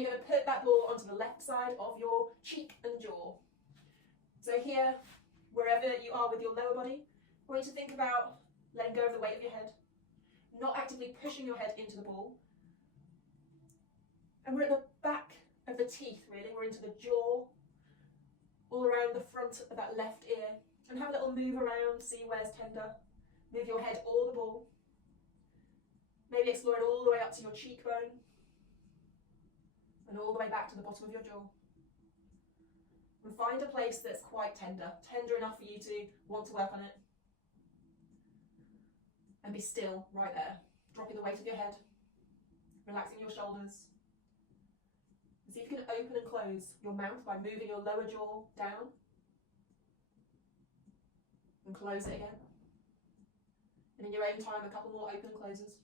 then you're going to put that ball onto the left side of your cheek and jaw. So here, wherever you are with your lower body, I want you to think about letting go of the weight of your head, not actively pushing your head into the ball. And we're at the back of the teeth, really. We're into the jaw, all around the front of that left ear. And have a little move around, see where's tender. Move your head or the ball. Maybe explore it all the way up to your cheekbone. And all the way back to the bottom of your jaw. And find a place that's quite tender enough for you to want to work on it. And be still right there, dropping the weight of your head, relaxing your shoulders. And see if you can open and close your mouth by moving your lower jaw down. And close it again. And in your own time, a couple more open closes.